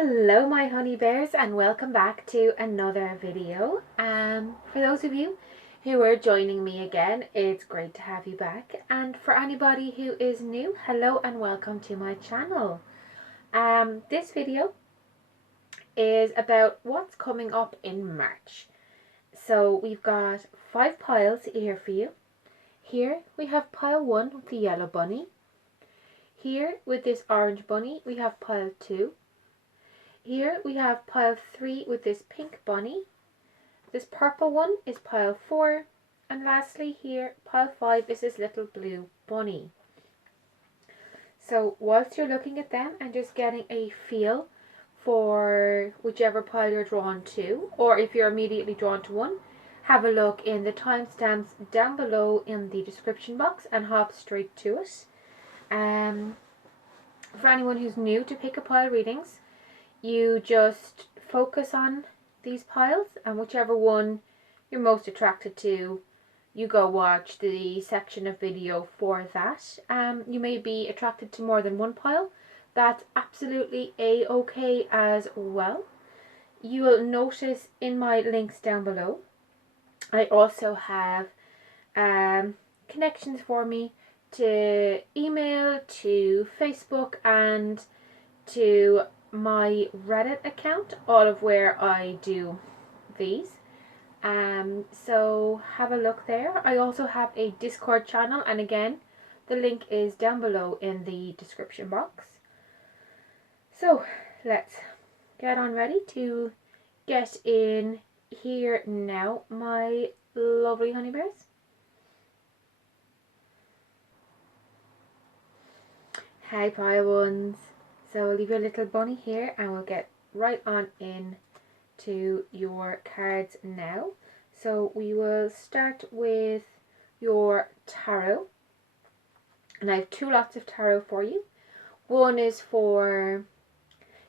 Hello my honey bears and welcome back to another video. For those of you who are joining me again, it's great to have you back, and for anybody who is new, hello and welcome to my channel. This video is about what's coming up in March. So we've got 5 piles here for you. Here we have pile 1 with the yellow bunny. Here with this orange bunny we have pile 2. Here we have pile 3 with this pink bunny. This purple one is pile 4. And lastly here, pile 5 is this little blue bunny. So whilst you're looking at them and just getting a feel for whichever pile you're drawn to, or if you're immediately drawn to one, have a look in the timestamps down below in the description box and hop straight to it. For anyone who's new to pick a pile readings, you just focus on these piles, and whichever one you're most attracted to, you go watch the section of video for that. You may be attracted to more than one pile. That's absolutely a-okay as well. You will notice in my links down below, I also have connections for me to email, to Facebook, and to my Reddit account, all of where I do these. So have a look there. I also have a Discord channel, and again the link is down below in the description box. So let's get on ready to get in here now, my lovely honey bears. Hi pile ones. So leave your little bunny here and we'll get right on in to your cards now. So we will start with your tarot. And I have 2 lots of tarot for you. One is for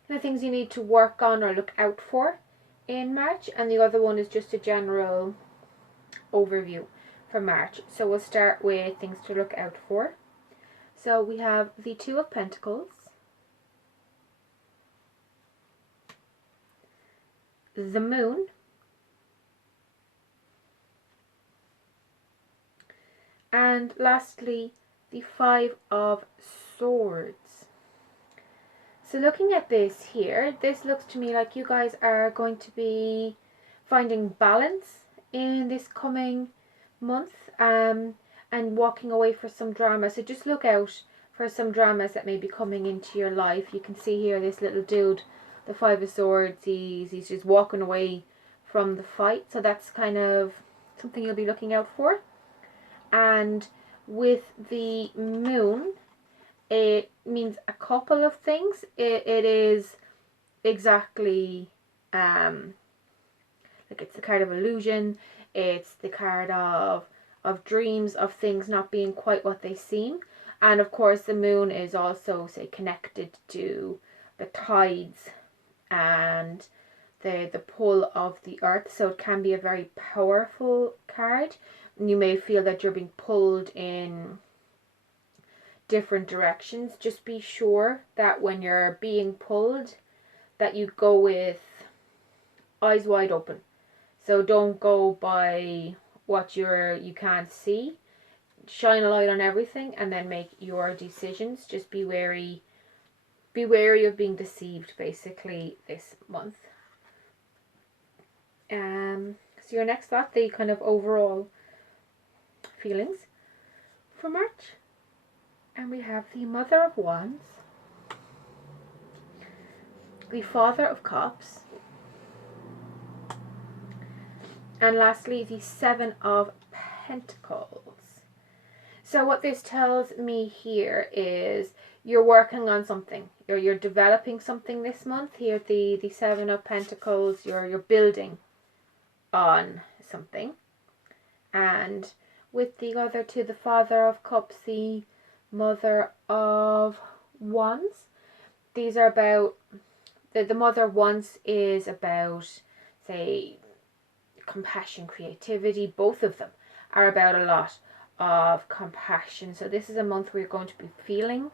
the things you need to work on or look out for in March, and the other one is just a general overview for March. So we'll start with things to look out for. So we have the 2 of Pentacles, the Moon, and lastly the 5 of Swords. So looking at this here, this looks to me like you guys are going to be finding balance in this coming month, and walking away for some drama. So just look out for some dramas that may be coming into your life. You can see here this little dude, the 5 of Swords, he's just walking away from the fight. So that's kind of something you'll be looking out for. And with the Moon, it means a couple of things. It is exactly like it's the card of illusion. It's the card of dreams, of things not being quite what they seem. And of course the Moon is also, say, connected to the tides and the pull of the earth. So it can be a very powerful card. You may feel that you're being pulled in different directions. Just be sure that when you're being pulled, that you go with eyes wide open. So don't go by what you can't see. Shine a light on everything and then make your decisions. Just be wary of being deceived, basically, this month. So your next thought, the kind of overall feelings for March. And we have the Mother of Wands, the Father of Cups, and lastly the 7 of Pentacles. So what this tells me here is you're working on something. You're developing something this month. Here the 7 of Pentacles, you're building on something. And with the other 2, the Father of Cups, the Mother of Wands, these are about the Mother of Wands is about, say, compassion, creativity. Both of them are about a lot of compassion. So this is a month where you're going to be feeling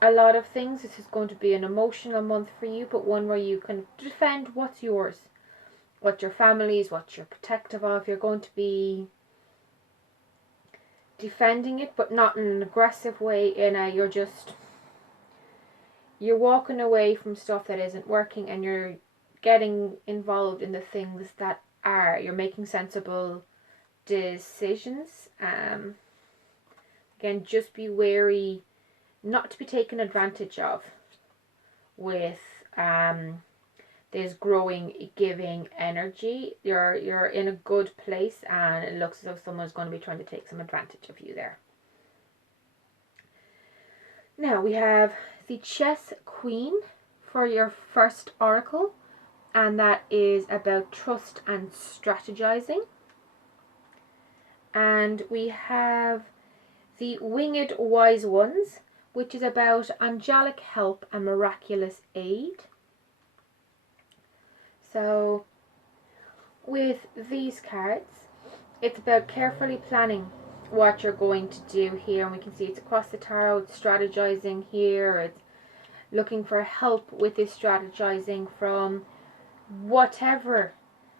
a lot of things. This is going to be an emotional month for you, but one where you can defend what's yours, what your family's, what you're protective of. You're going to be defending it, but not in an aggressive way. You're walking away from stuff that isn't working, and you're getting involved in the things that are. You're making sensible decisions. Again, just be wary not to be taken advantage of with this growing, giving energy. You're in a good place, and it looks as though someone's going to be trying to take some advantage of you there. Now we have the Chess Queen for your first oracle, and that is about trust and strategizing. And we have the Winged Wise Ones, which is about angelic help and miraculous aid. So with these cards, it's about carefully planning what you're going to do here, and we can see it's across the tarot. It's strategizing here. It's looking for help with this strategizing from whatever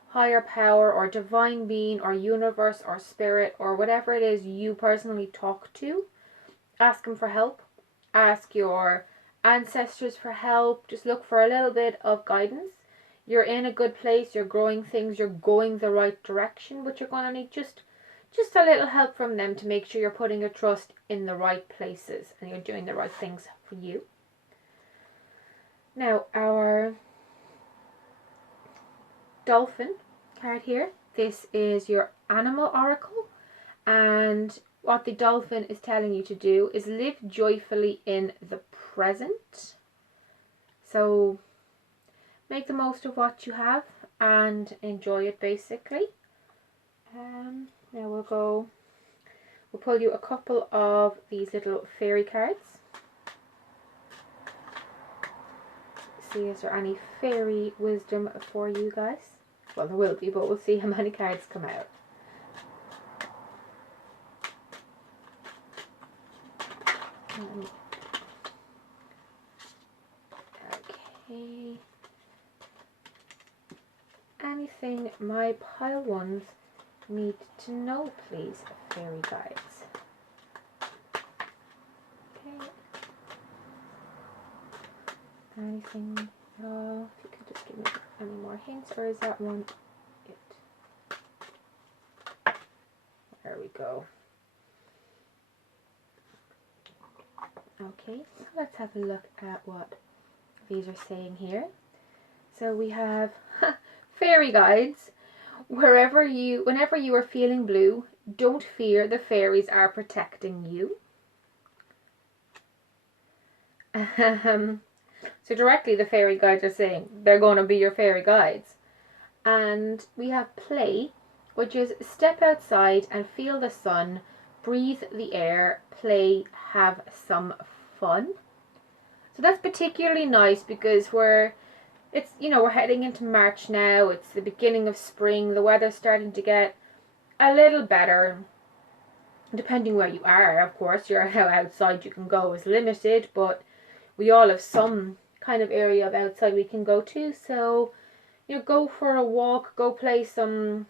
higher power or divine being or universe or spirit or whatever it is you personally talk to. Ask them for help. Ask your ancestors for help. Just look for a little bit of guidance. You're in a good place. You're growing things. You're going the right direction, but you're going to need just a little help from them to make sure you're putting your trust in the right places and you're doing the right things for you. Now, our Dolphin card here. This is your animal oracle, and what the dolphin is telling you to do is live joyfully in the present. So make the most of what you have and enjoy it, basically. Now we'll pull you a couple of these little fairy cards. See, is there any fairy wisdom for you guys? Well, there will be, but we'll see how many cards come out. Okay. Anything my pile ones need to know, please, fairy guides? Okay. Anything at all? If you could just give me any more hints, or is that one it? There we go. Okay, so let's have a look at what these are saying here. So we have fairy guides. Whenever you are feeling blue, don't fear, the fairies are protecting you. So directly the fairy guides are saying they're going to be your fairy guides. And we have play, which is step outside and feel the sun, breathe the air, play, have some fun. So that's particularly nice because we're heading into March now. It's the beginning of spring. The weather's starting to get a little better, depending where you are, of course. How outside you can go is limited, but we all have some kind of area of outside we can go to. So, go for a walk, go play some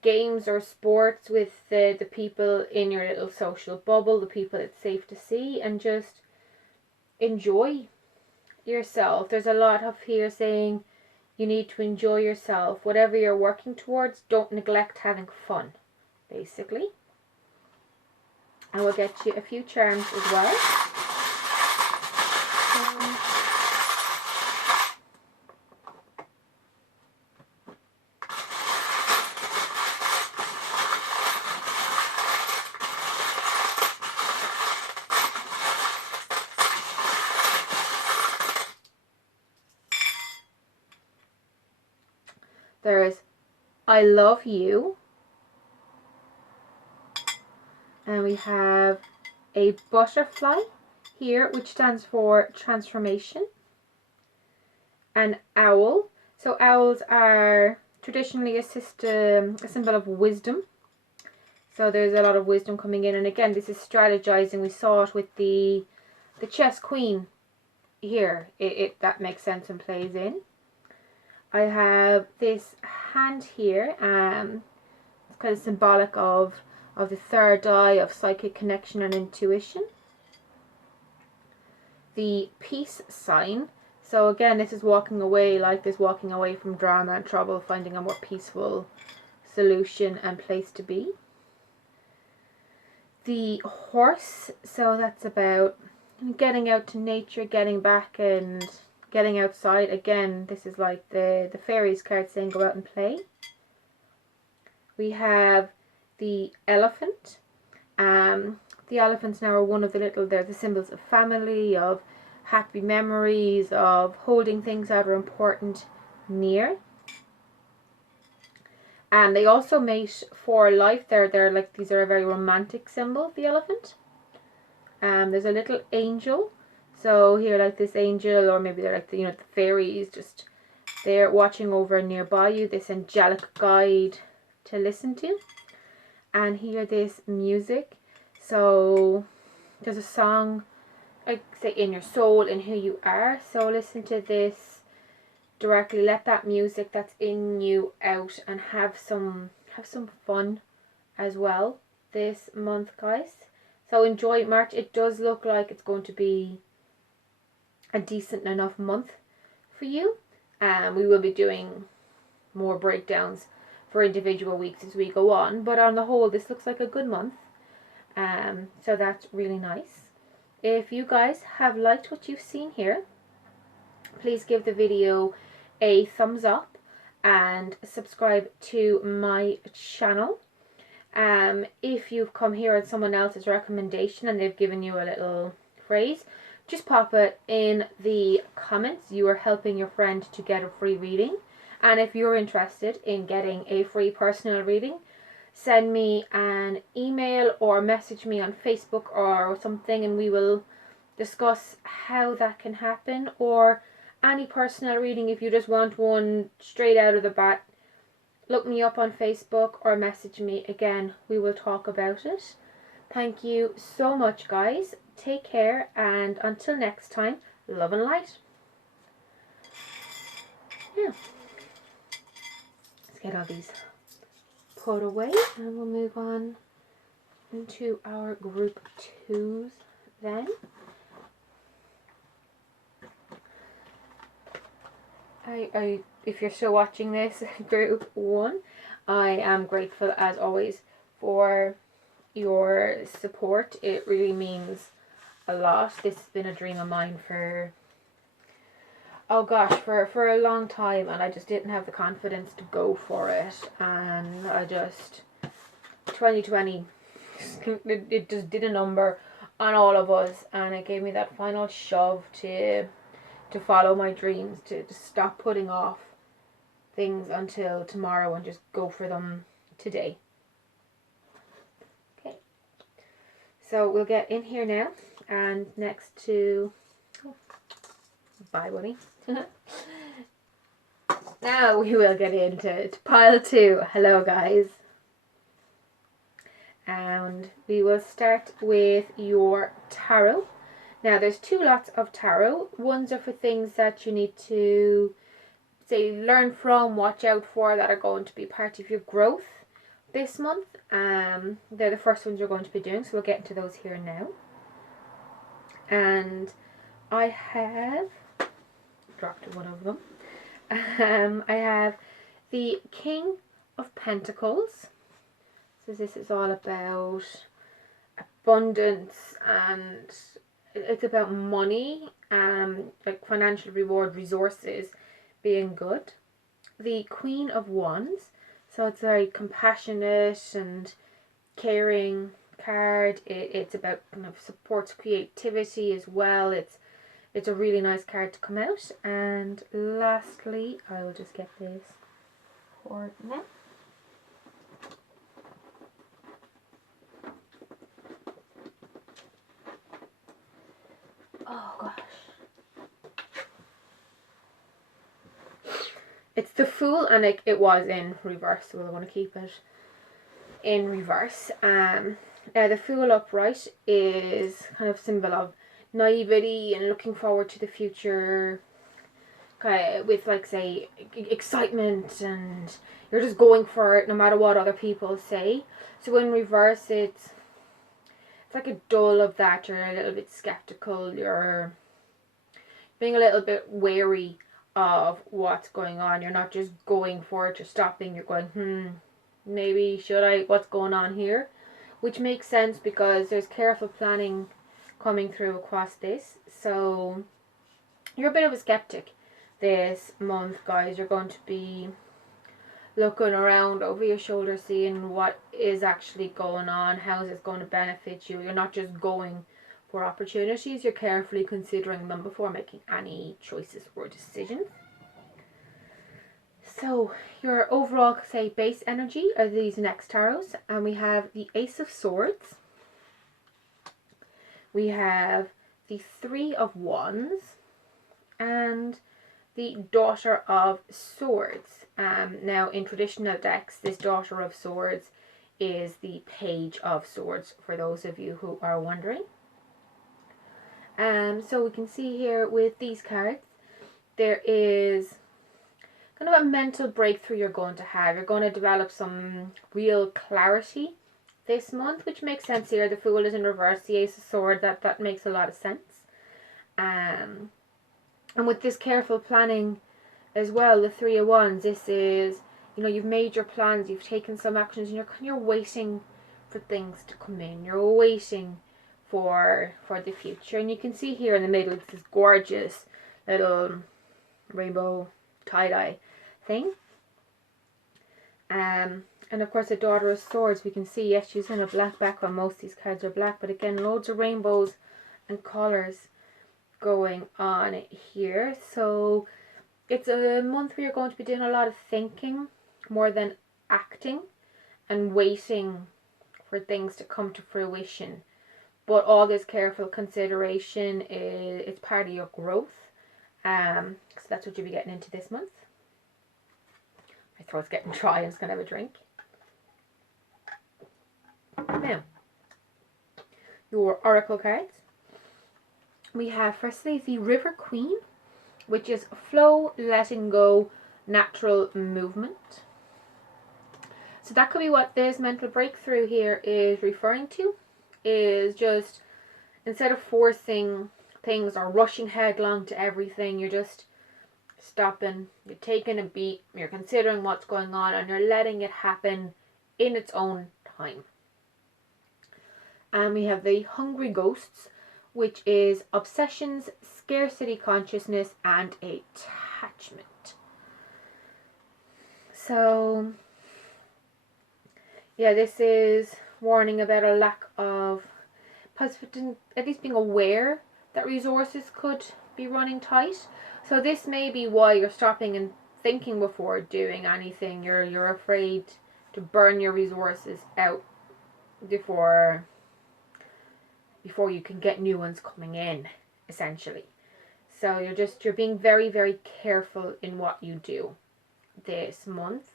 games or sports with the people in your little social bubble, the people it's safe to see, and just enjoy yourself. There's a lot of here saying you need to enjoy yourself. Whatever you're working towards, don't neglect having fun, basically. And we'll get you a few charms as well. There's I love you. And we have a butterfly here, which stands for transformation. An owl. So owls are traditionally a symbol of wisdom. So there's a lot of wisdom coming in. And again, this is strategizing. We saw it with the the chess queen here, that makes sense and plays in. I have this hand here, it's kind of symbolic of the third eye, of psychic connection and intuition. The peace sign, so again this is walking away, like this, walking away from drama and trouble, finding a more peaceful solution and place to be. The horse, so that's about getting out to nature, getting back and getting outside. Again, this is like the fairies card saying go out and play. We have the elephant. The elephants now are one of they're the symbols of family, of happy memories, of holding things that are important near. And they also mate for life. They're like, these are a very romantic symbol, the elephant. There's a little angel. So here, like this angel, or maybe they're like the fairies, just they're watching over nearby you, this angelic guide to listen to and hear this music. So there's a song, like say, in your soul, in who you are. So listen to this directly, let that music that's in you out, and have some fun as well this month, guys. So enjoy March. It does look like it's going to be a decent enough month for you. We will be doing more breakdowns for individual weeks as we go on, but on the whole this looks like a good month. So that's really nice. If you guys have liked what you've seen here, please give the video a thumbs up and subscribe to my channel. If you've come here on someone else's recommendation and they've given you a little phrase, just pop it in the comments. You are helping your friend to get a free reading. And if you're interested in getting a free personal reading, send me an email or message me on Facebook or something, and we will discuss how that can happen. Or any personal reading, if you just want one straight out of the bat, look me up on Facebook or message me. Again, we will talk about it. Thank you so much, guys. Take care, and until next time, love and light. Yeah. Let's get all these put away, and we'll move on into our group 2s then. If you're still watching this, group 1, I am grateful as always for your support. It really means a lot. This has been a dream of mine for, oh gosh, for a long time, and I just didn't have the confidence to go for it, and I just, 2020, it just did a number on all of us, and it gave me that final shove to follow my dreams, to stop putting off things until tomorrow and just go for them today. Okay, so we'll get in here now, and next to, oh, bye Winnie. Now we will get into pile 2. Hello guys. And we will start with your tarot. Now there's 2 lots of tarot. Ones are for things that you need to, say, learn from, watch out for, that are going to be part of your growth this month. They're the first ones you're going to be doing, so we'll get into those here now. And I have dropped one of them. I have the King of Pentacles. So this is all about abundance, and it's about money, like financial reward, resources being good. The Queen of Wands, so it's very compassionate and caring card. It's about kind of supports creativity as well. It's a really nice card to come out. And lastly, I will just get this cord now. Oh gosh. It's the Fool, and it was in reverse, so I want to keep it in reverse. Now the Fool upright is kind of symbol of naivety and looking forward to the future, with like say excitement, and you're just going for it no matter what other people say. So in reverse, it's like a dull of that. You're a little bit skeptical, you're being a little bit wary of what's going on. You're not just going for it, you're stopping, you're going, maybe should I, what's going on here? Which makes sense because there's careful planning coming through across this. So you're a bit of a skeptic this month, guys. You're going to be looking around over your shoulder, seeing what is actually going on, how is this going to benefit you. You're not just going for opportunities, you're carefully considering them before making any choices or decisions. So your overall, say, base energy are these next tarots, and we have the Ace of Swords, we have the Three of Wands, and the Daughter of Swords. Now in traditional decks, this Daughter of Swords is the Page of Swords, for those of you who are wondering. So we can see here with these cards, there is kind of a mental breakthrough you're going to have. You're going to develop some real clarity this month, which makes sense here. The Fool is in reverse, the Ace of Swords, that makes a lot of sense. And with this careful planning as well, the Three of Wands, this is, you've made your plans, you've taken some actions, and you're waiting for things to come in. You're waiting for the future. And you can see here in the middle, it's this gorgeous little rainbow tie-dye thing. And of course the Daughter of Swords, we can see, yes, she's in a black background. Most of these cards are black, but again, loads of rainbows and colours going on here. So it's a month where you're going to be doing a lot of thinking more than acting, and waiting for things to come to fruition. But all this careful consideration it's part of your growth. So that's what you'll be getting into this month. My throat's getting dry. I'm just going to have a drink. Now, your oracle cards. We have firstly the River Queen, which is flow, letting go, natural movement. So that could be what this mental breakthrough here is referring to, is just instead of forcing things or rushing headlong to everything, you're just stopping, you're taking a beat, you're considering what's going on, and you're letting it happen in its own time. And we have the Hungry Ghosts, which is obsessions, scarcity consciousness, and attachment. So yeah, this is warning about a lack of, at least being aware that resources could be running tight. So this may be why you're stopping and thinking before doing anything. You're afraid to burn your resources out before you can get new ones coming in, essentially. So you're being very, very careful in what you do this month.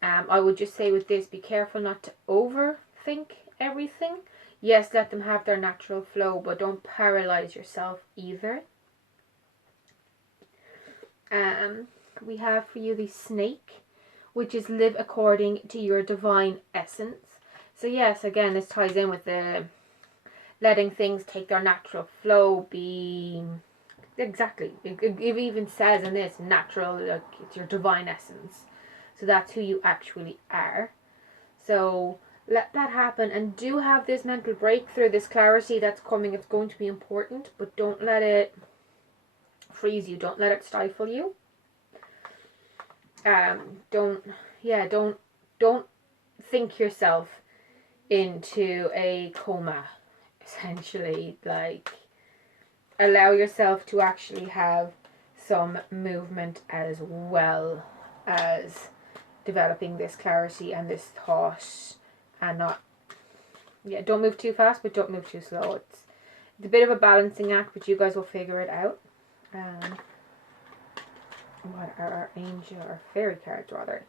I would just say with this, be careful not to overthink everything. Yes, let them have their natural flow, but don't paralyze yourself either. We have for you the Snake, which is live according to your divine essence. So yes, again, this ties in with the letting things take their natural flow. Be exactly, it even says in this, natural, like it's your divine essence. So that's who you actually are. So let that happen, and do have this mental breakthrough, this clarity that's coming. It's going to be important, but don't let it freeze you. Don't let it stifle you. Don't think yourself into a coma, essentially. Like, allow yourself to actually have some movement as well as developing this clarity and this thought, and don't move too fast, but don't move too slow. It's a bit of a balancing act, but you guys will figure it out. What are our angel or fairy cards rather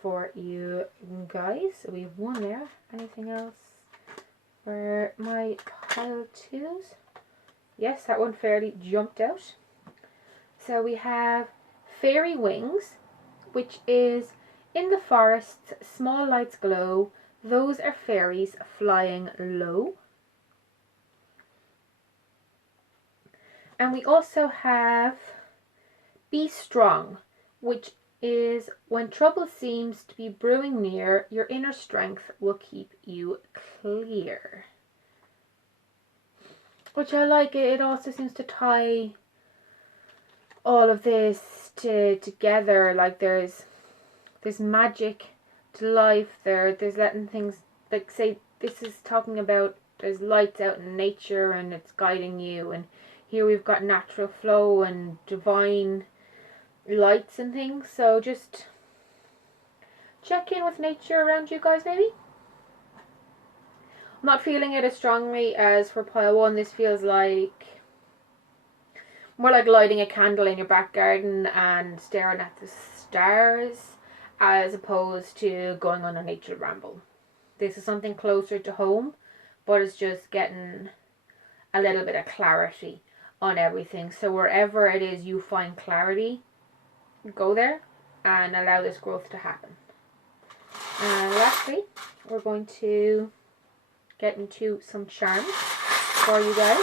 for you guys? We have one there. Anything else for my pile twos? Yes, that one fairly jumped out. So we have fairy wings, which is in the forests, small lights glow. Those are fairies flying low. And we also have be strong, which is when trouble seems to be brewing near, your inner strength will keep you clear. Which I like. It also seems to tie all of this together. Like there's magic to life. There's letting things, like, say this is talking about there's lights out in nature and it's guiding you, and here we've got natural flow and divine lights and things. So just check in with nature around you guys, maybe. I'm not feeling it as strongly as for pile 1. This feels like more like lighting a candle in your back garden and staring at the stars, as opposed to going on a nature ramble. This is something closer to home, but it's just getting a little bit of clarity on everything. So wherever it is you find clarity, go there and allow this growth to happen. And lastly, we're going to get into some charms for you guys.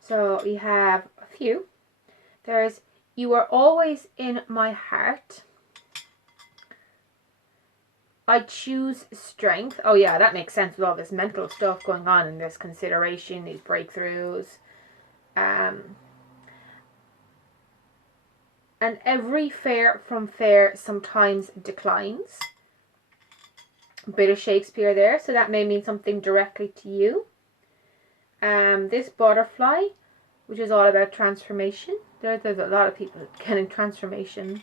So we have a few. There's you are always in my heart. I choose strength. Oh yeah, that makes sense with all this mental stuff going on and this consideration, these breakthroughs. And every fair from fair sometimes declines. A bit of Shakespeare there, so that may mean something directly to you. This butterfly, which is all about transformation. There's a lot of people getting transformation.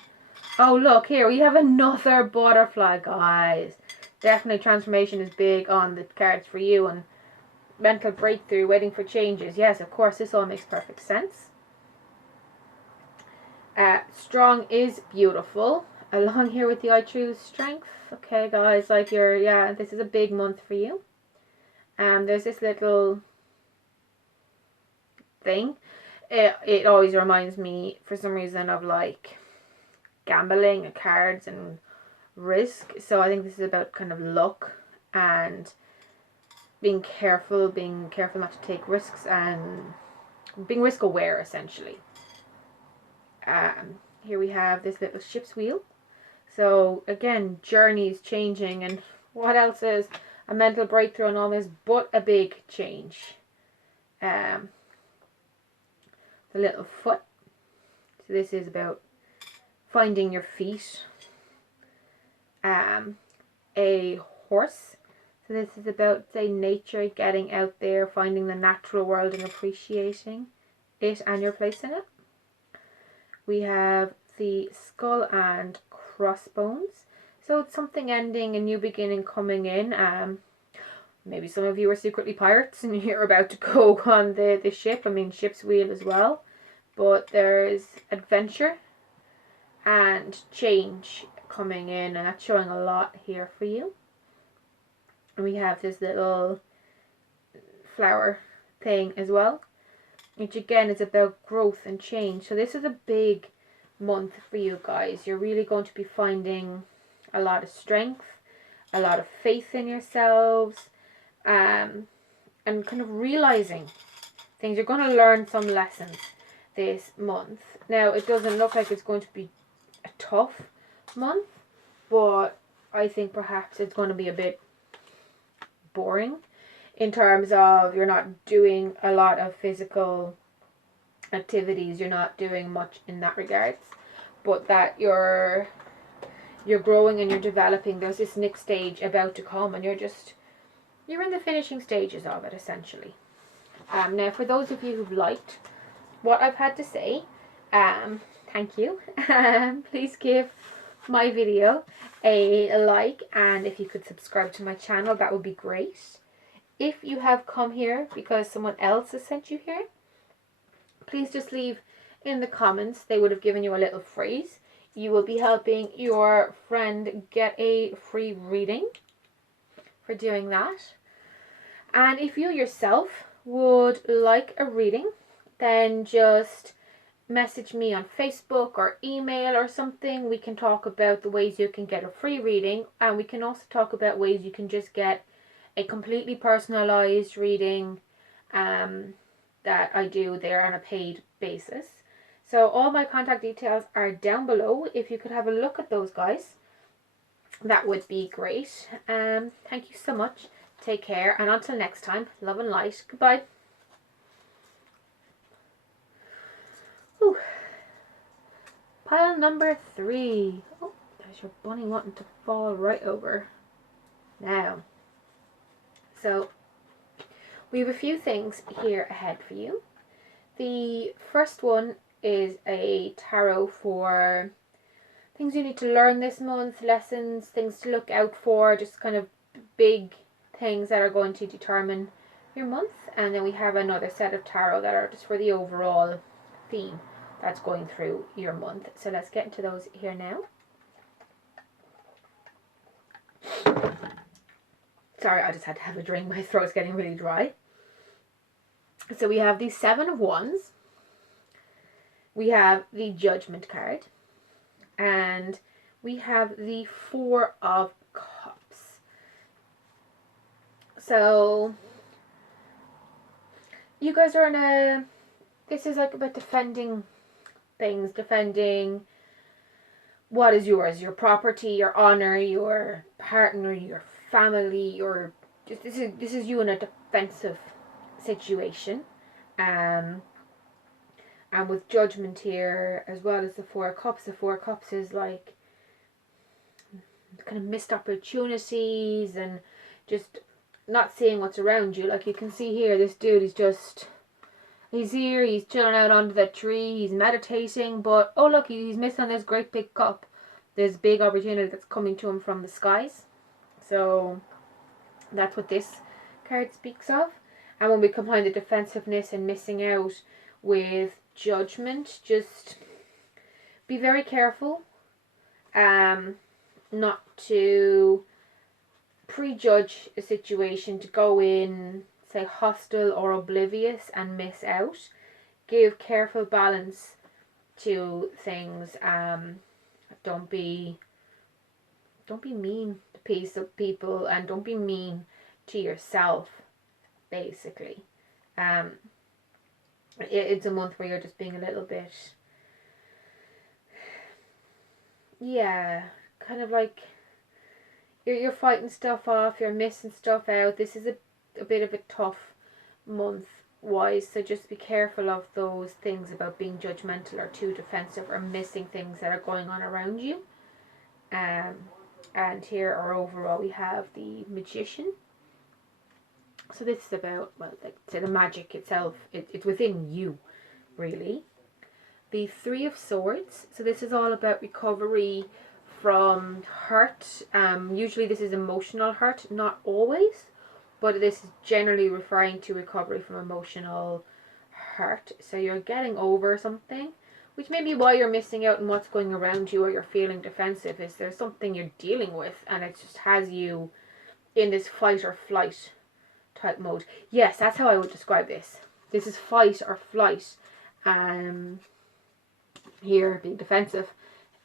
Oh look, here we have another butterfly, guys. Definitely transformation is big on the cards for you, and mental breakthrough, waiting for changes. Yes, of course, this all makes perfect sense. Strong is beautiful. Along here with the I choose strength. Okay, guys, like this is a big month for you. There's this little thing. It always reminds me, for some reason, of like gambling and cards and risk. So I think this is about kind of luck and being careful not to take risks and being risk aware, essentially. Here we have this little ship's wheel. So again, journeys changing, and what else is a mental breakthrough and all this, but a big change. The little foot. So this is about finding your feet. A horse. So this is about, say, nature, getting out there, finding the natural world and appreciating it and your place in it. We have the skull and crossbones. So it's something ending, a new beginning coming in. Maybe some of you are secretly pirates and you're about to go on the ship. I mean, ship's wheel as well. But there's adventure and change coming in, and that's showing a lot here for you. And we have this little flower thing as well, which again is about growth and change. So this is a big month for you guys. You're really going to be finding a lot of strength, a lot of faith in yourselves, and kind of realizing things. You're going to learn some lessons this month. Now, it doesn't look like it's going to be a tough month, but I think perhaps it's going to be a bit boring in terms of you're not doing a lot of physical activities, you're not doing much in that regards, but that you're growing and you're developing. There's this next stage about to come, and you're in the finishing stages of it, essentially. Now, for those of you who've liked what I've had to say, thank you. Please give my video a like, and if you could subscribe to my channel, that would be great. If you have come here because someone else has sent you here, please just leave in the comments. They would have given you a little phrase. You will be helping your friend get a free reading for doing that. And if you yourself would like a reading, then just message me on Facebook or email or something. We can talk about the ways you can get a free reading, and we can also talk about ways you can just get a completely personalized reading that I do there on a paid basis. So all my contact details are down below. If you could have a look at those, guys, that would be great. Thank you so much. Take care, and until next time, love and light. Goodbye. Ooh. Pile number 3. Oh, there's your bunny wanting to fall right over. Now, so we have a few things here ahead for you. The first one is a tarot for things you need to learn this month, lessons, things to look out for, just kind of big things that are going to determine your month. And then we have another set of tarot that are just for the overall theme that's going through your month. So let's get into those here now. Sorry, I just had to have a drink. My throat's getting really dry. So we have the 7 of Wands. We have the Judgment card. And we have the 4 of Cups. So you guys are in a... This is like about defending things. Defending what is yours. Your property, your honor, your partner, your family, your... This is you in a defensive situation. And with Judgment here, as well as the 4 of Cups is like kind of missed opportunities and just not seeing what's around you. Like you can see here, this dude is just, he's here, he's chilling out under the tree, he's meditating, but oh look, he's missing this great big cup. There's big opportunity that's coming to him from the skies. So that's what this card speaks of. And when we combine the defensiveness and missing out with Judgment, just be very careful not to prejudge a situation, to go in, say, hostile or oblivious and miss out. Give careful balance to things. Don't be mean to people, and don't be mean to yourself, basically. It's a month where you're just being a little bit, yeah, kind of like you're fighting stuff off, you're missing stuff out. This is a bit of a tough month wise, so just be careful of those things about being judgmental or too defensive or missing things that are going on around you. And here, or overall, we have the Magician. So this is about, well, like say, the magic itself. It's within you, really. The 3 of Swords. So this is all about recovery from hurt. Usually this is emotional hurt, not always, but this is generally referring to recovery from emotional hurt. So you're getting over something, which may be why you're missing out on what's going around you, or you're feeling defensive. Is there's something you're dealing with, and it just has you in this fight or flight type mode. Yes, that's how I would describe this. This is fight or flight. Here being defensive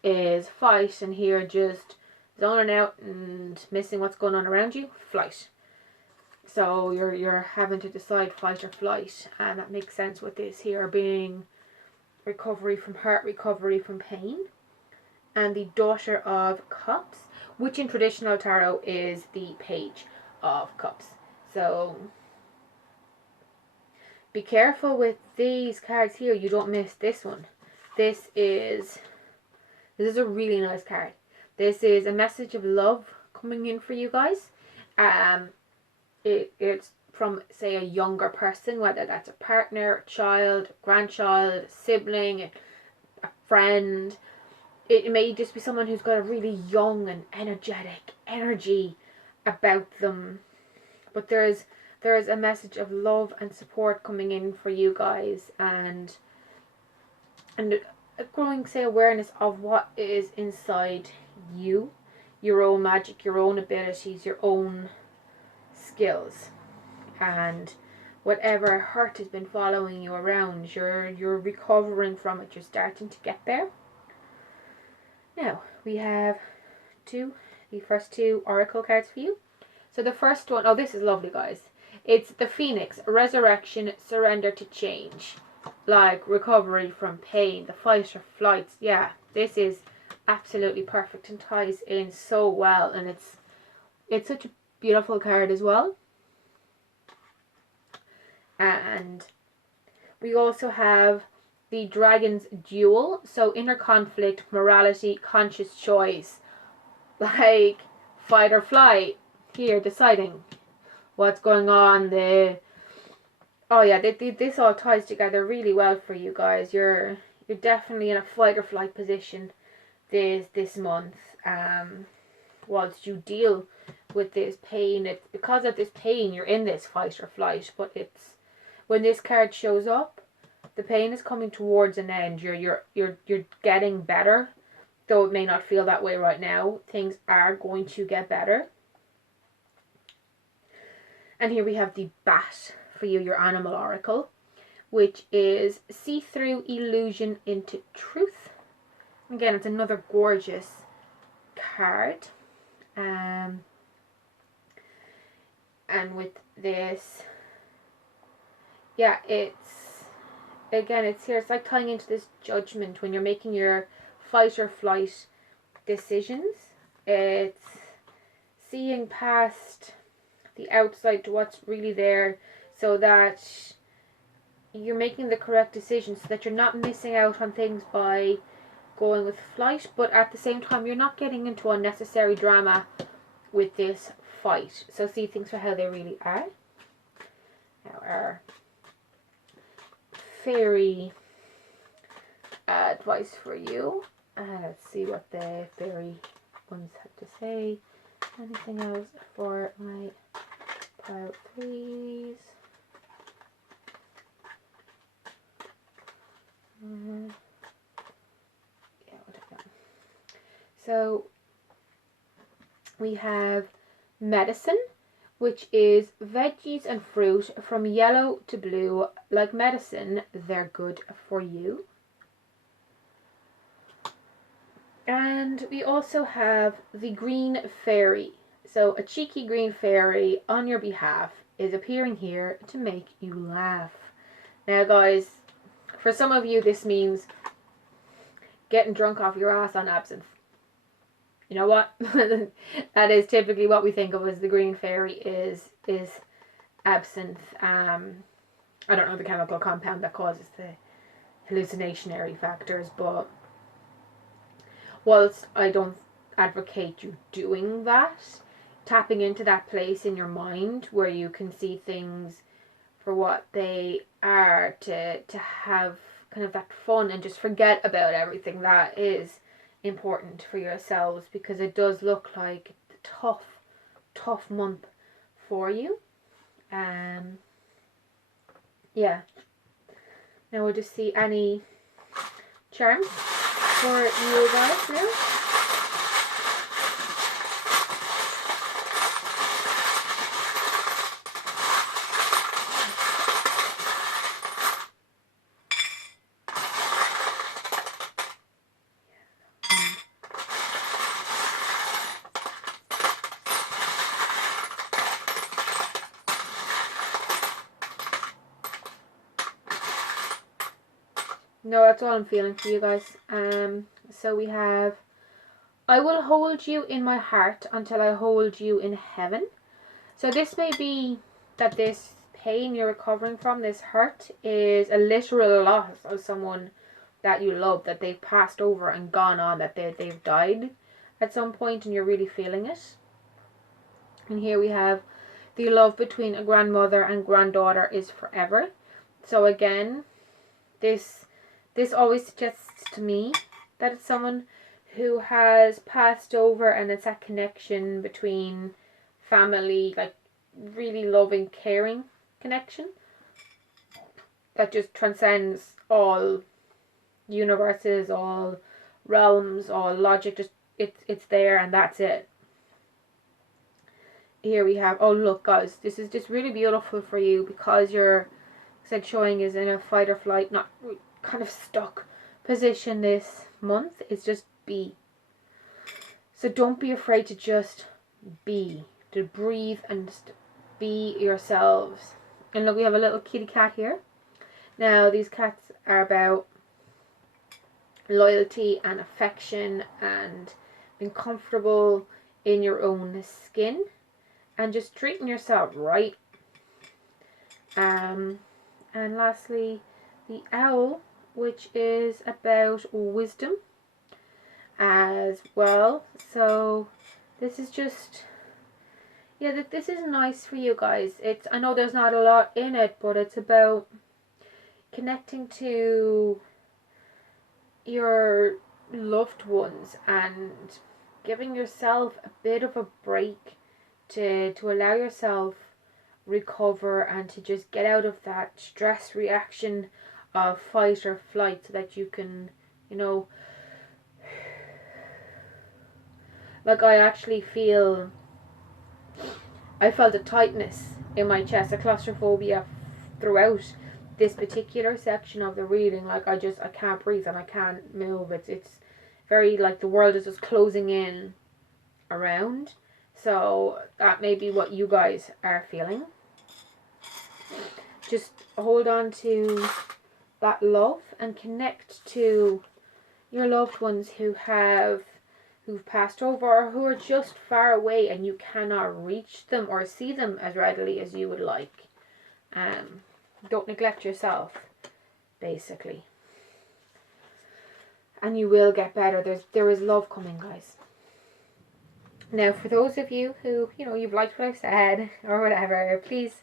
is fight, and here just zoning out and missing what's going on around you, flight. So you're having to decide fight or flight, and that makes sense with this here being recovery from hurt, recovery from pain. And the Daughter of Cups, which in traditional tarot is the Page of Cups. So be careful with these cards here, you don't miss this one. This is a really nice card. This is a message of love coming in for you guys. It's from, say, a younger person, whether that's a partner, a child, a grandchild, a sibling, a friend. it may just be someone who's got a really young and energetic energy about them. But there's a message of love and support coming in for you guys, and a growing, say, awareness of what is inside you, your own magic, your own abilities, your own skills, and whatever hurt has been following you around, you're recovering from it. You're starting to get there. Now we have the first two oracle cards for you. So the first one, oh, this is lovely, guys. It's the Phoenix, resurrection, surrender to change, like recovery from pain, the fight or flight. Yeah, this is absolutely perfect and ties in so well, and it's such a beautiful card as well. And we also have the Dragon's Duel, so inner conflict, morality, conscious choice, like fight or flight. Here, deciding what's going on. This all ties together really well for you guys. You're definitely in a fight or flight position this month. Whilst you deal with this pain, it's because of this pain you're in this fight or flight. But it's when this card shows up, the pain is coming towards an end. You're getting better, though it may not feel that way right now. Things are going to get better. And here we have the Bat for you, your animal oracle, which is see through illusion into truth. Again, it's another gorgeous card. And with this, yeah, it's here. It's like tying into this judgment when you're making your fight or flight decisions. It's seeing past the outside to what's really there, so that you're making the correct decision, so that you're not missing out on things by going with flight, but at the same time you're not getting into unnecessary drama with this fight. So see things for how they really are. Now our fairy advice for you. Let's see what the fairy ones have to say. Anything else for my pile 3s? Yeah, whatever. So we have medicine, which is veggies and fruit from yellow to blue. Like medicine, they're good for you. And we also have the green fairy. So a cheeky green fairy on your behalf is appearing here to make you laugh. Now guys, for some of you this means getting drunk off your ass on absinthe. You know what? That is typically what we think of as the green fairy is absinthe. I don't know the chemical compound that causes the hallucinatory factors, but whilst I don't advocate you doing that, tapping into that place in your mind where you can see things for what they are, to have kind of that fun and just forget about everything, that is important for yourselves, because it does look like a tough month for you. Yeah. Now we'll just see any charms for you guys now. No, that's all I'm feeling for you guys. So we have, I will hold you in my heart until I hold you in heaven. So this may be that this pain you're recovering from, this hurt, is a literal loss of someone that you love, that they've passed over and gone on, that they've died at some point and you're really feeling it. And here we have the love between a grandmother and granddaughter is forever. So again, this always suggests to me that it's someone who has passed over, and it's that connection between family, like really loving, caring connection that just transcends all universes, all realms, all logic. Just it's there, and that's it. Here we have, oh look guys, this is just really beautiful for you, because your said showing is in a fight or flight, not kind of stuck position this month. It's just be. So don't be afraid to just be, to breathe and just be yourselves. And look, we have a little kitty cat here. Now these cats are about loyalty and affection and being comfortable in your own skin and just treating yourself right. And lastly, the owl, which is about wisdom as well. So this is just, yeah, this is nice for you guys. It's, I know there's not a lot in it, but it's about connecting to your loved ones and giving yourself a bit of a break to allow yourself recover and to just get out of that stress reaction of fight or flight, so that you can, you know, like I actually feel, I felt a tightness in my chest, a claustrophobia throughout this particular section of the reading. Like I can't breathe and I can't move. It's very like the world is just closing in around. So that may be what you guys are feeling. Just hold on to that love and connect to your loved ones who've passed over, or who are just far away and you cannot reach them or see them as readily as you would like. Don't neglect yourself, basically. And you will get better. There is love coming, guys. Now, for those of you who, you know, you've liked what I've said or whatever, please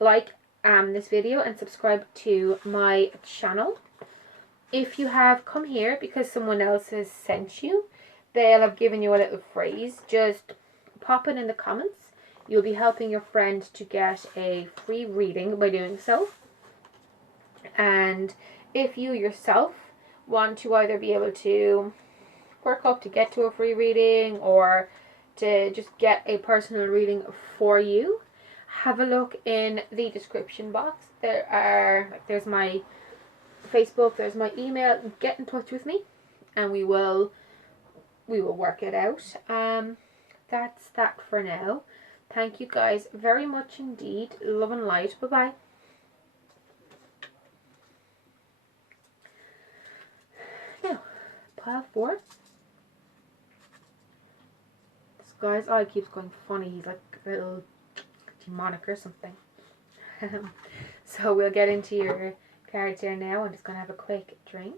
like this video and subscribe to my channel. If you have come here because someone else has sent you, they'll have given you a little phrase. Just pop it in the comments. You'll be helping your friend to get a free reading by doing so. And if you yourself want to either be able to work up to get to a free reading, or to just get a personal reading for you, have a look in the description box. There's my Facebook, there's my email. Get in touch with me and we will work it out. That's that for now. Thank you guys very much indeed. Love and light. Bye bye. Now, pile 4. This guy's eye keeps going funny. He's like a little demonic or something. So we'll get into your cards here now. I'm just going to have a quick drink.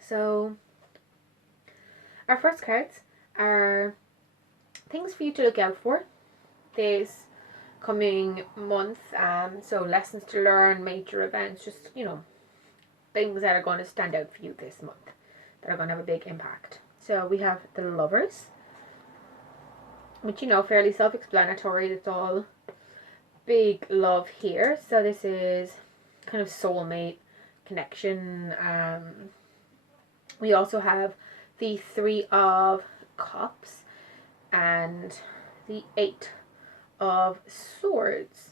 So our first cards are things for you to look out for this coming month. So lessons to learn, major events, just, you know, things that are going to stand out for you this month, that are going to have a big impact. So we have the Lovers, which, you know, fairly self-explanatory. It's all big love here. So this is kind of soulmate connection. We also have the 3 of Cups and the 8 of Swords.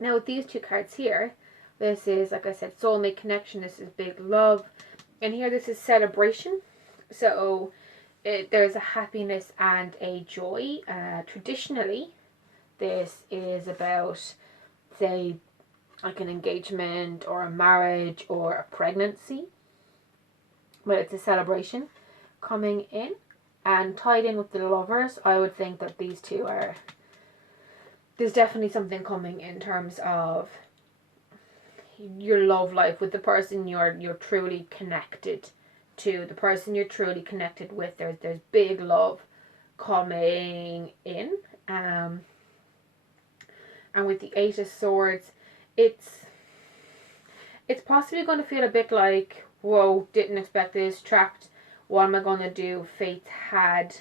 Now with these 2 cards here, this is, like I said, soulmate connection. This is big love. And here this is celebration. So there's a happiness and a joy. Traditionally, this is about, say, like an engagement or a marriage or a pregnancy. But it's a celebration coming in. And tied in with the Lovers, I would think that these 2 are, there's definitely something coming in terms of your love life with the person you're truly connected to, the person you're truly connected with. There's big love coming in. And with the 8 of Swords, it's it's possibly going to feel a bit like, whoa, didn't expect this, trapped, what am I going to do? Fate had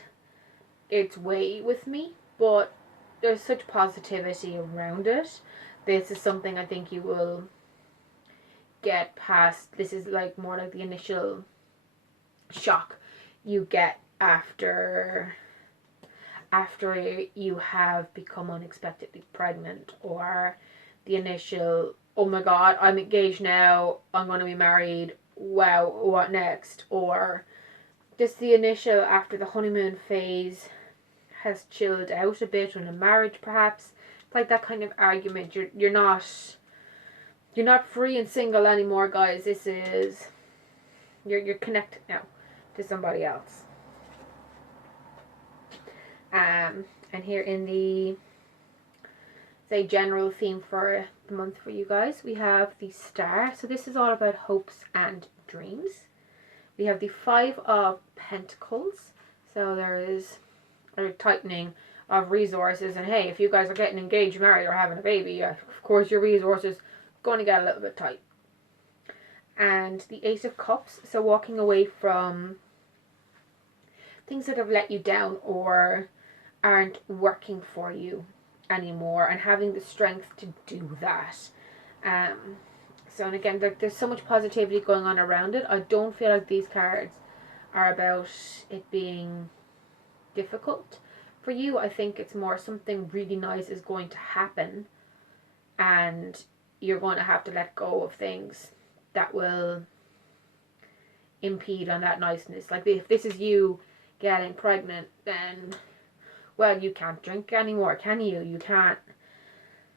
its way with me, but there's such positivity around it. This is something I think you will get past. This is like more like the initial shock you get after you have become unexpectedly pregnant, or the initial, oh my god, I'm engaged now, I'm going to be married, wow, what next? Or just the initial, after the honeymoon phase has chilled out a bit, in a marriage perhaps, it's like that kind of argument. You're not free and single anymore, guys. This is, you're connected now to somebody else. And here in the, say, general theme for the month for you guys, we have the Star. So this is all about hopes and dreams. We have the Five of Pentacles. So there is a tightening of resources, and hey, if you guys are getting engaged, married, or having a baby, of course your resources going to get a little bit tight. And the Ace of Cups. So walking away from things that have let you down or aren't working for you anymore, and having the strength to do that. So, and again, there's so much positivity going on around it. I don't feel like these cards are about it being difficult for you. I think it's more something really nice is going to happen, and you're going to have to let go of things that will impede on that niceness. Like if this is you getting pregnant, then, well, you can't drink anymore, can you? You can't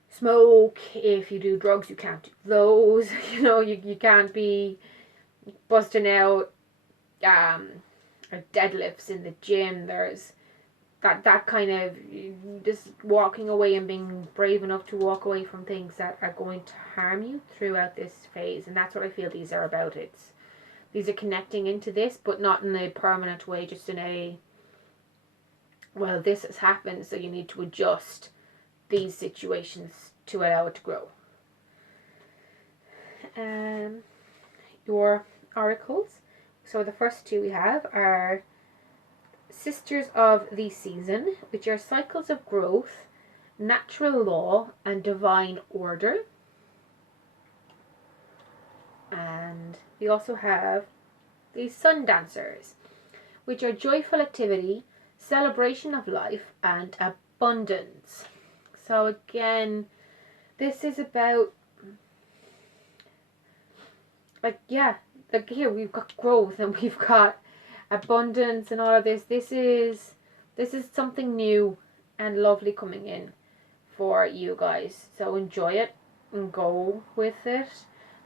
smoke. If you do drugs, you can't do those. You know, you can't be busting out deadlifts in the gym. There's that kind of just walking away and being brave enough to walk away from things that are going to harm you throughout this phase. And that's what I feel these are about. These are connecting into this, but not in a permanent way, just in a, well, this has happened, so you need to adjust these situations to allow it to grow. Your oracles. So the first two we have are Sisters of the Season, which are cycles of growth, natural law, and divine order. And we also have the Sun Dancers, which are joyful activity, celebration of life, and abundance. So again, this is about, like, yeah, like here we've got growth and we've got abundance and all of this. This is something new and lovely coming in for you guys. So enjoy it and go with it.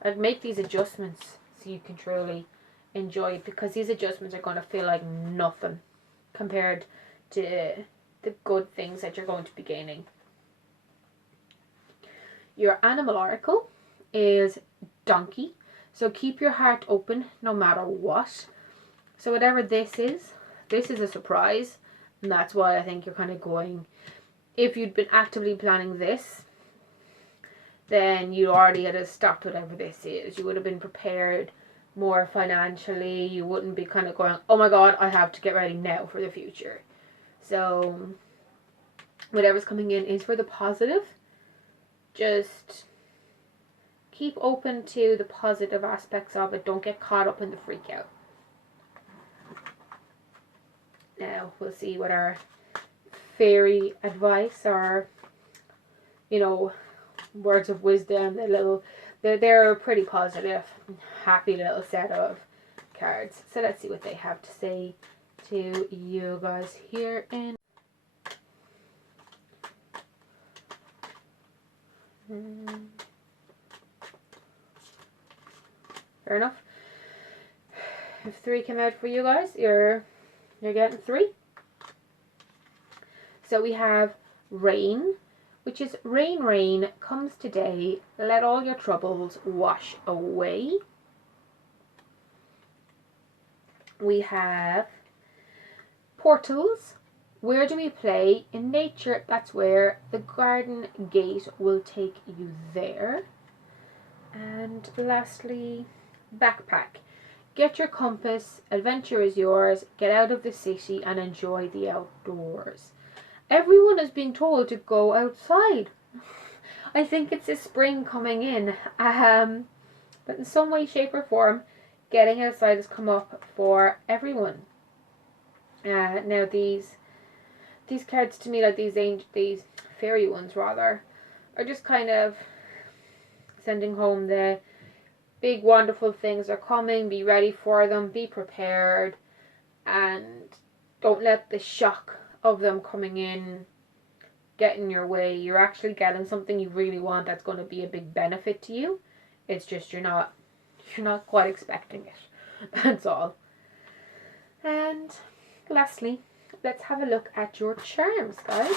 Like, make these adjustments so you can truly enjoy it, because these adjustments are going to feel like nothing compared to the good things that you're going to be gaining. Your animal oracle is Donkey. So keep your heart open no matter what. So whatever this is a surprise. And that's why I think you're kind of going, if you'd been actively planning this, then you already had stopped whatever this is. You would have been prepared more financially. You wouldn't be kind of going, oh my god, I have to get ready now for the future. So whatever's coming in is for the positive. Just keep open to the positive aspects of it. Don't get caught up in the freak out. Now we'll see what our fairy advice or, you know, words of wisdom, they're a pretty positive, happy little set of cards. So let's see what they have to say to you guys here in fair enough. If 3 came out for you guys, you're getting 3. So we have Rain, which is rain, rain comes today, let all your troubles wash away. We have Portals. Where do we play? In nature, that's where the garden gate will take you there. And lastly, backpack. Get your compass, adventure is yours, get out of the city and enjoy the outdoors. Everyone is being told to go outside. I think it's the spring coming in. But in some way, shape or form, getting outside has come up for everyone. Now these cards to me, like these fairy ones rather, are just kind of sending home the big wonderful things are coming. Be ready for them, be prepared, and don't let the shock of them coming in get in your way. You're actually getting something you really want that's going to be a big benefit to you. It's just you're not quite expecting it. That's all. And lastly, let's have a look at your charms, guys.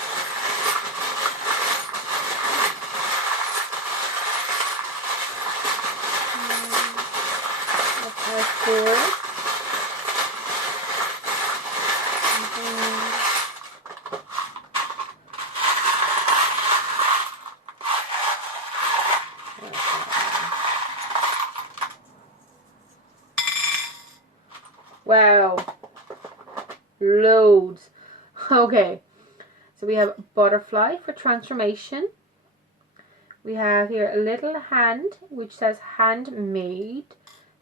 Let's have 4. Wow, loads. Okay, so we have butterfly for transformation. We have here a little hand which says handmade.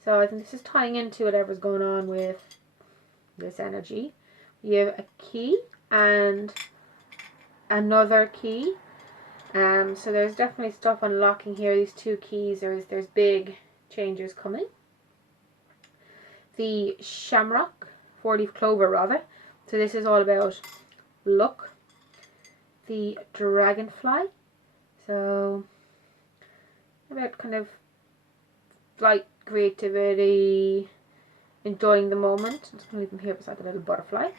So I think this is tying into whatever's going on with this energy. We have a key and another key. So there's definitely stuff unlocking here. These 2 keys, there's big changes coming. The shamrock, 4-leaf clover rather. So this is all about luck. The dragonfly, so about kind of flight, creativity, enjoying the moment. I'm just going to leave them here beside the little butterfly.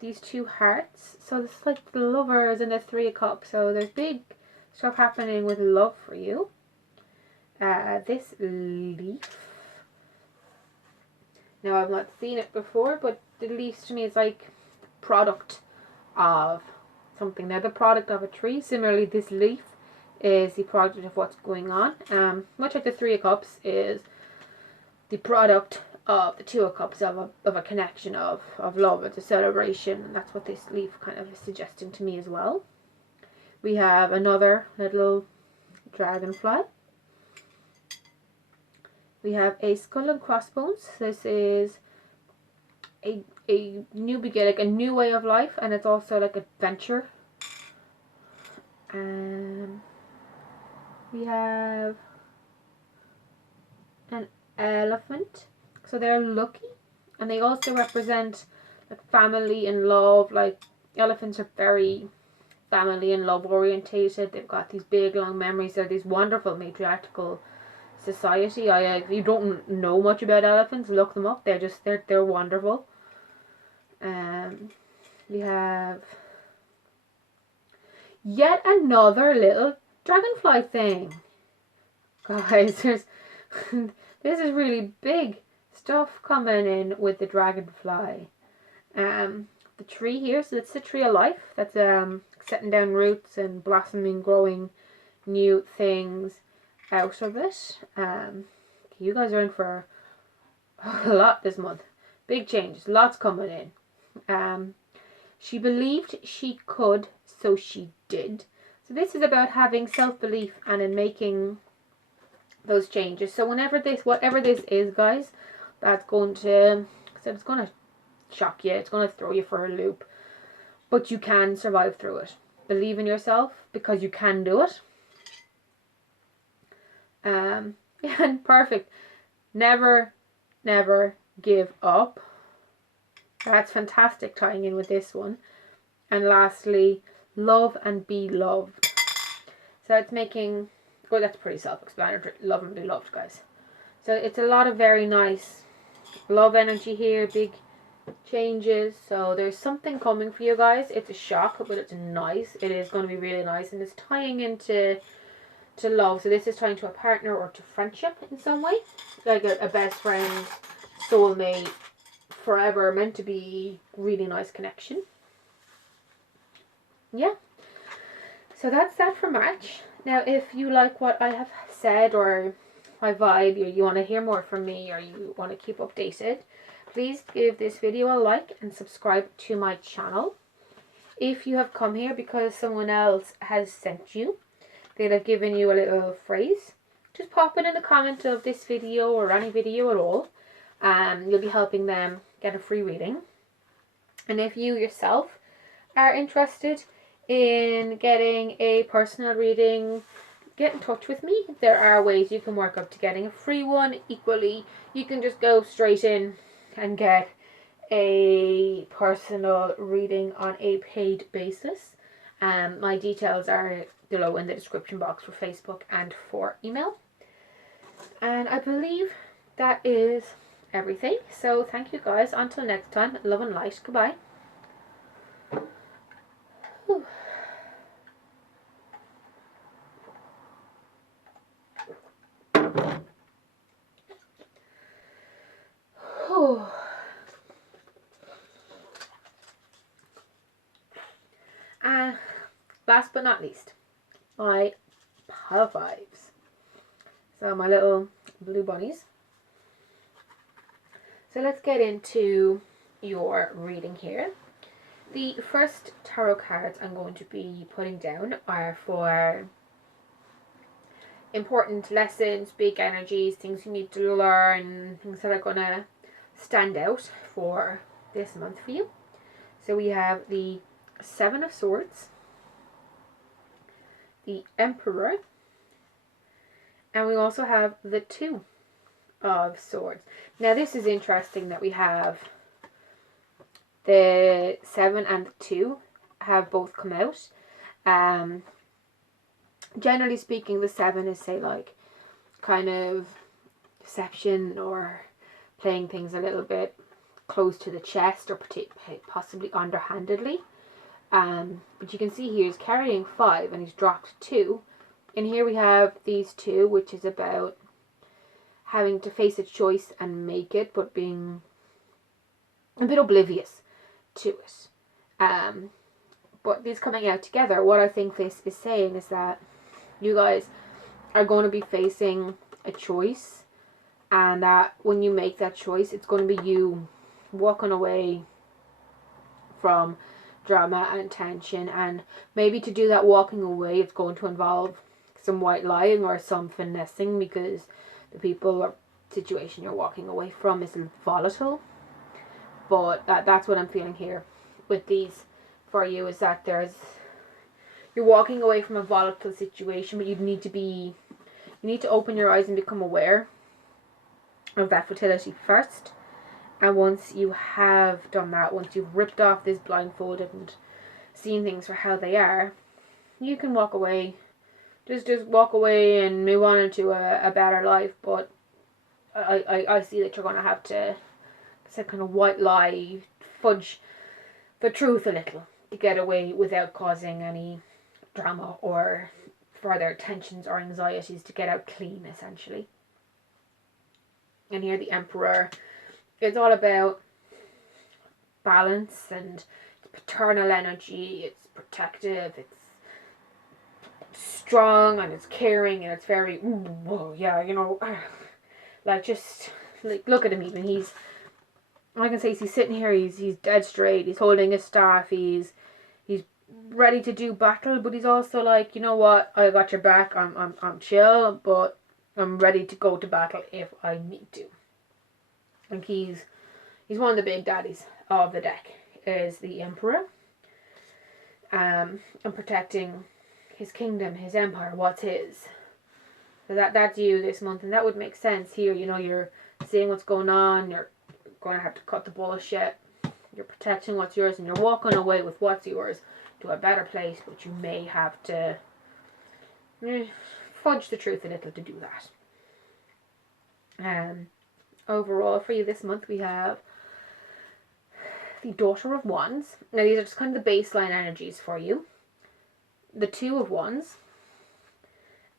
These 2 hearts, so this is like the lovers and the 3 of cups, so there's big stuff happening with love for you. This leaf, now I've not seen it before, but the leaf to me is like the product of something. Now the product of a tree, similarly this leaf is the product of what's going on. Much like the 3 of cups is the product of the 2 of cups of a connection of love. It's a celebration, and that's what this leaf kind of is suggesting to me as well. We have another little dragonfly. We have a skull and crossbones. This is a new beginning, like a new way of life, and it's also like adventure. We have an elephant. So they're lucky, and they also represent like family and love. Like elephants are very family and love orientated. They've got these big long memories. They're these wonderful matriarchal society. If you don't know much about elephants, look them up. They're wonderful. We have yet another little dragonfly thing, guys. There's this is really big stuff coming in with the dragonfly. The tree here, so it's the tree of life that's setting down roots and blossoming, growing new things out of it. You guys are in for a lot this month. Big changes, lots coming in. She believed she could, so she did. So this is about having self-belief and in making those changes. So whatever this is, guys, that's going to, so it's going to shock you, it's going to throw you for a loop, but you can survive through it. Believe in yourself, because you can do it. And perfect. Never give up. That's fantastic, tying in with this one. And lastly, love and be loved. So it's making, well, that's pretty self-explanatory. Love and be loved, guys. So it's a lot of very nice love energy here, big changes. So there's something coming for you guys. It's a shock, but it's nice. It is going to be really nice, and it's tying into love. So this is tying to a partner or to friendship in some way, like a best friend, soulmate, forever, meant to be really nice connection. Yeah. So that's that for March. Now, if you like what I have said, or my vibe, or you want to hear more from me, or you want to keep updated, please give this video a like and subscribe to my channel. If you have come here because someone else has sent you, they'll have given you a little phrase, just pop it in the comment of this video or any video at all. You'll be helping them get a free reading. And if you yourself are interested in getting a personal reading, get in touch with me. There are ways you can work up to getting a free one. Equally, you can just go straight in and get a personal reading on a paid basis. My details are below in the description box for Facebook and for email. And I believe that is everything. So thank you guys. Until next time, love and light. Goodbye. Whew. Whew. And last but not least, my pile fives. So my little blue bunnies. So let's get into your reading here. The first tarot cards I'm going to be putting down are for important lessons, big energies, things you need to learn, things that are going to stand out for this month for you. So we have the Seven of Swords, the Emperor, and we also have the Two of Swords. Now this is interesting that we have the 7 and the 2 have both come out. Generally speaking, the 7 is, say, like kind of deception or playing things a little bit close to the chest or possibly underhandedly. But you can see here he's carrying 5 and he's dropped 2. And here we have these 2, which is about having to face a choice and make it, but being a bit oblivious to it. But these coming out together, what I think this is saying is that you guys are going to be facing a choice, and that when you make that choice, it's going to be you walking away from drama and tension. And maybe to do that walking away, it's going to involve some white lying or some finessing, because the people or situation you're walking away from is volatile. But that's what I'm feeling here with these for you, is that you're walking away from a volatile situation, but you need to open your eyes and become aware of that fertility first. And once you have done that, once you've ripped off this blindfold and seen things for how they are, you can walk away. Just walk away and move on into a better life. But I see that you're going to have to, it's a kind of white lie, fudge the truth a little to get away without causing any drama or further tensions or anxieties, to get out clean, essentially. And here the Emperor, it's all about balance and paternal energy. It's protective, it's strong, and it's caring, and it's very, whoa, yeah, you know, like, just, like, look at him even. I can say he's sitting here, he's dead straight, he's holding his staff, he's ready to do battle, but he's also like, you know what, I got your back, I'm chill, but I'm ready to go to battle if I need to. Like, he's one of the big daddies of the deck, is the Emperor. And protecting his kingdom, his empire, what's his. So that's you this month, and that would make sense here. You know, you're seeing what's going on, you're going to have to cut the bullshit, you're protecting what's yours, and you're walking away with what's yours to a better place, but you may have to fudge the truth a little to do that. Overall for you this month, we have the Daughter of Wands. Now these are just kind of the baseline energies for you. The Two of Wands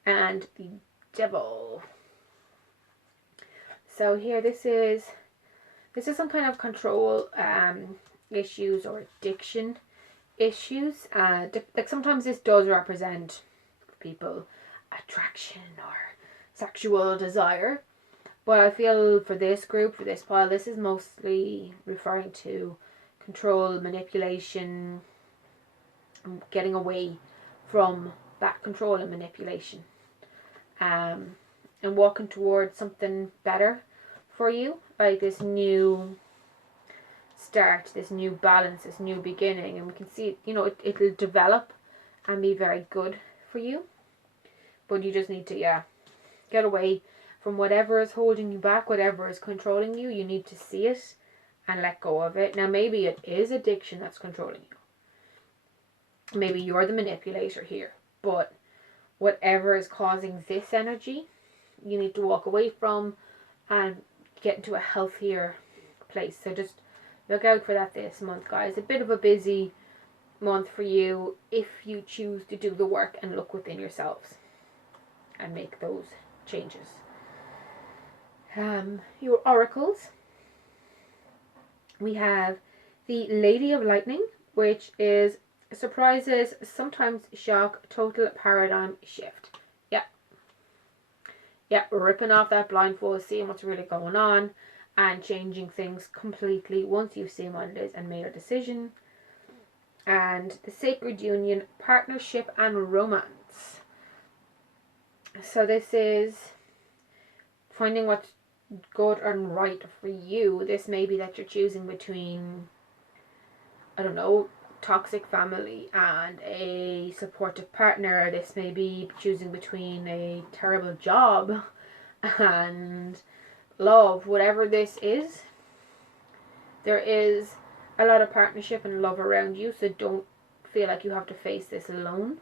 and the Devil. So here, this is some kind of control issues or addiction issues. Like sometimes this does represent people attraction or sexual desire, but I feel for this group, for this pile, this is mostly referring to control, manipulation, getting away from that control and manipulation, and walking towards something better for you, like this new start, this new balance, this new beginning. And we can see, you know, it'll develop and be very good for you, but you just need to get away from whatever is holding you back, whatever is controlling you. You need to see it and let go of it. Now maybe it is addiction that's controlling you, maybe you're the manipulator here, but whatever is causing this energy, you need to walk away from and get into a healthier place. So just look out for that this month, guys. A bit of a busy month for you if you choose to do the work and look within yourselves and make those changes. Your oracles, we have the Lady of Lightning, which is surprises, sometimes shock, total paradigm shift. Ripping off that blindfold, seeing what's really going on, and changing things completely once you've seen what it is and made a decision. And the Sacred Union, partnership and romance. So this is finding what's good and right for you. This may be that you're choosing between, I don't know, toxic family and a supportive partner. This may be choosing between a terrible job and love. Whatever this is, there is a lot of partnership and love around you, so don't feel like you have to face this alone.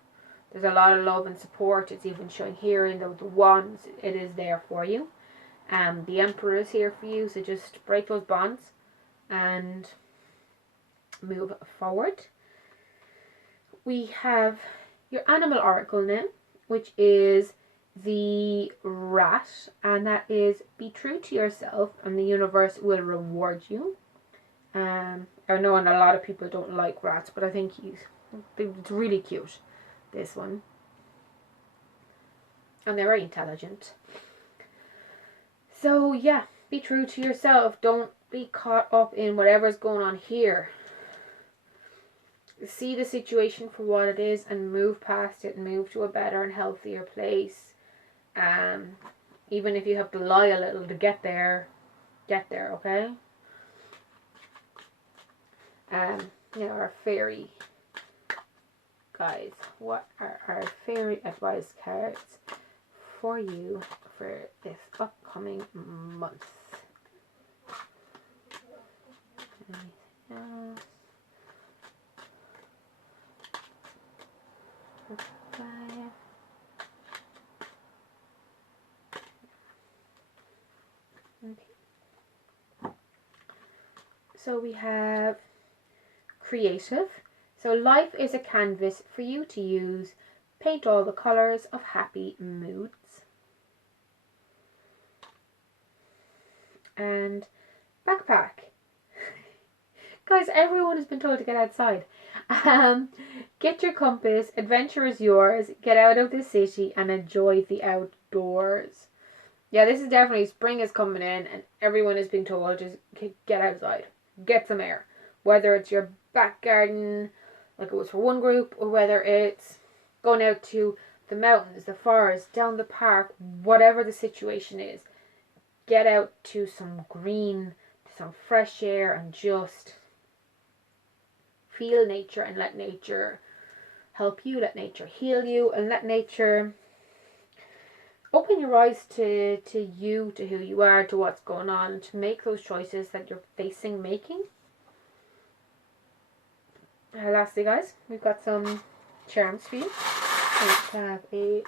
There's a lot of love and support. It's even showing here in the wands. It is there for you. The Emperor is here for you, so just break those bonds and move forward. We have your animal oracle now, which is the rat, and that is be true to yourself and the universe will reward you. I know a lot of people don't like rats, but I think it's really cute, this one. And they're very intelligent. So yeah, be true to yourself. Don't be caught up in whatever's going on here. See the situation for what it is and move past it and move to a better and healthier place. Even if you have to lie a little to get there, okay? Our fairy guys, what are our fairy advice cards for you for this upcoming month? Okay. So we have creative. So life is a canvas for you to use. Paint all the colors of happy moods. And backpack. Guys, everyone has been told to get outside. Get your compass, adventure is yours, get out of the city and enjoy the outdoors. Yeah, this is definitely, spring is coming in and everyone is being told just get outside, get some air. Whether it's your back garden, like it was for one group, or whether it's going out to the mountains, the forest, down the park, whatever the situation is. Get out to some green, some fresh air and just feel nature and let nature help you, let nature heal you, and let nature open your eyes to you, to who you are, to what's going on, to make those choices that you're facing making. Lastly, guys, we've got some charms for you. Let's have a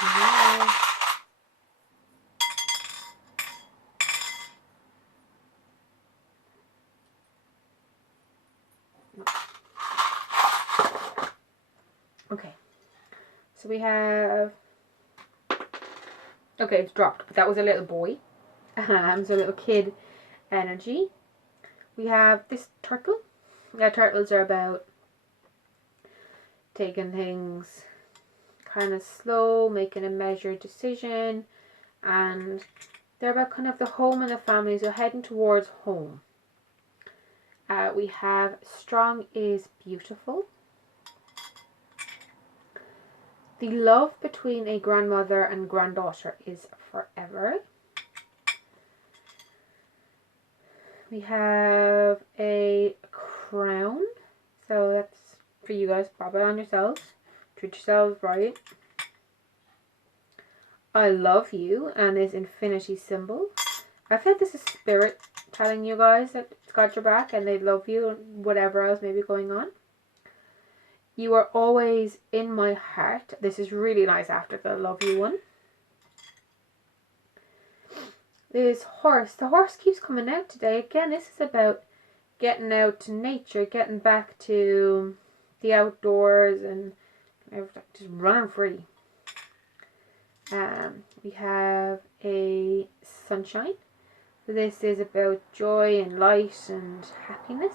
Yeah. Okay, so we have, okay, it's dropped, but that was a little boy. So a little kid energy. We have this turtle. Yeah, turtles are about taking things kind of slow, making a measured decision, and they're about kind of the home and the family, so heading towards home. We have strong is beautiful. The love between a grandmother and granddaughter is forever. We have a crown, so that's for you guys. Pop it on yourselves. Treat yourselves right. I love you, and this infinity symbol. I feel like this is spirit telling you guys that it's got your back and they love you and whatever else may be going on. You are always in my heart. This is really nice after the love you one. This horse. The horse keeps coming out today. Again, this is about getting out to nature, getting back to the outdoors and just running free. We have a sunshine. This is about joy and light and happiness.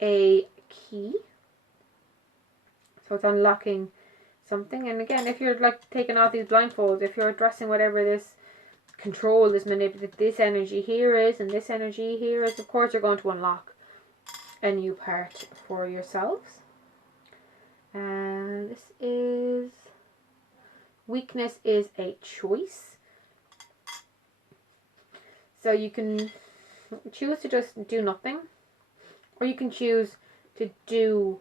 A key. So it's unlocking something. And again, if you're like taking off these blindfolds, if you're addressing whatever this control, this manipulative, this energy here is, and this energy here is, of course you're going to unlock a new part for yourselves. And this is weakness is a choice. So you can choose to just do nothing, or you can choose to do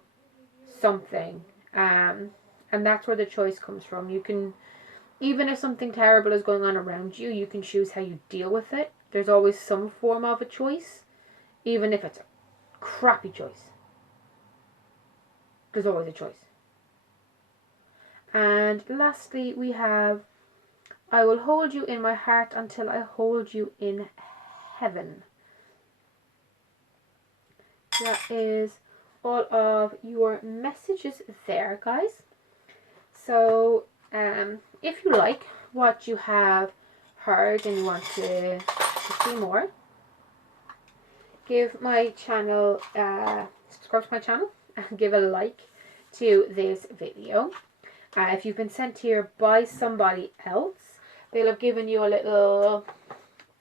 something. And that's where the choice comes from. You can, even if something terrible is going on around you, you can choose how you deal with it. There's always some form of a choice, even if it's a crappy choice. There's always a choice. And lastly, we have, I will hold you in my heart until I hold you in heaven. That is all of your messages there, guys. So if you like what you have heard and you want to see more, give my channel, subscribe to my channel and give a like to this video. If you've been sent here by somebody else, they'll have given you a little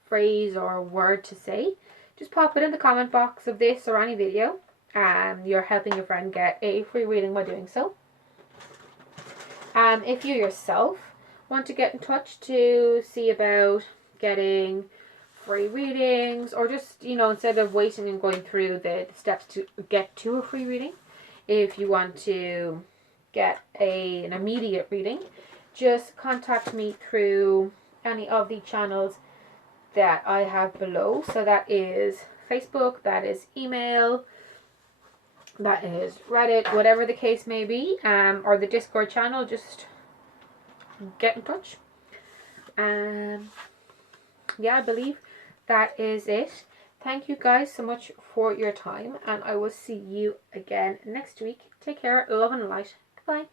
phrase or word to say. Just pop it in the comment box of this or any video. You're helping your friend get a free reading by doing so. If you yourself want to get in touch to see about getting free readings, or just, you know, instead of waiting and going through the steps to get to a free reading, if you want to get an immediate reading, just contact me through any of the channels that I have below. So that is Facebook, that is email, that is Reddit, whatever the case may be, or the Discord channel. Just get in touch. Yeah, I believe that is it. Thank you guys so much for your time, and I will see you again next week. Take care, love and light. Goodbye.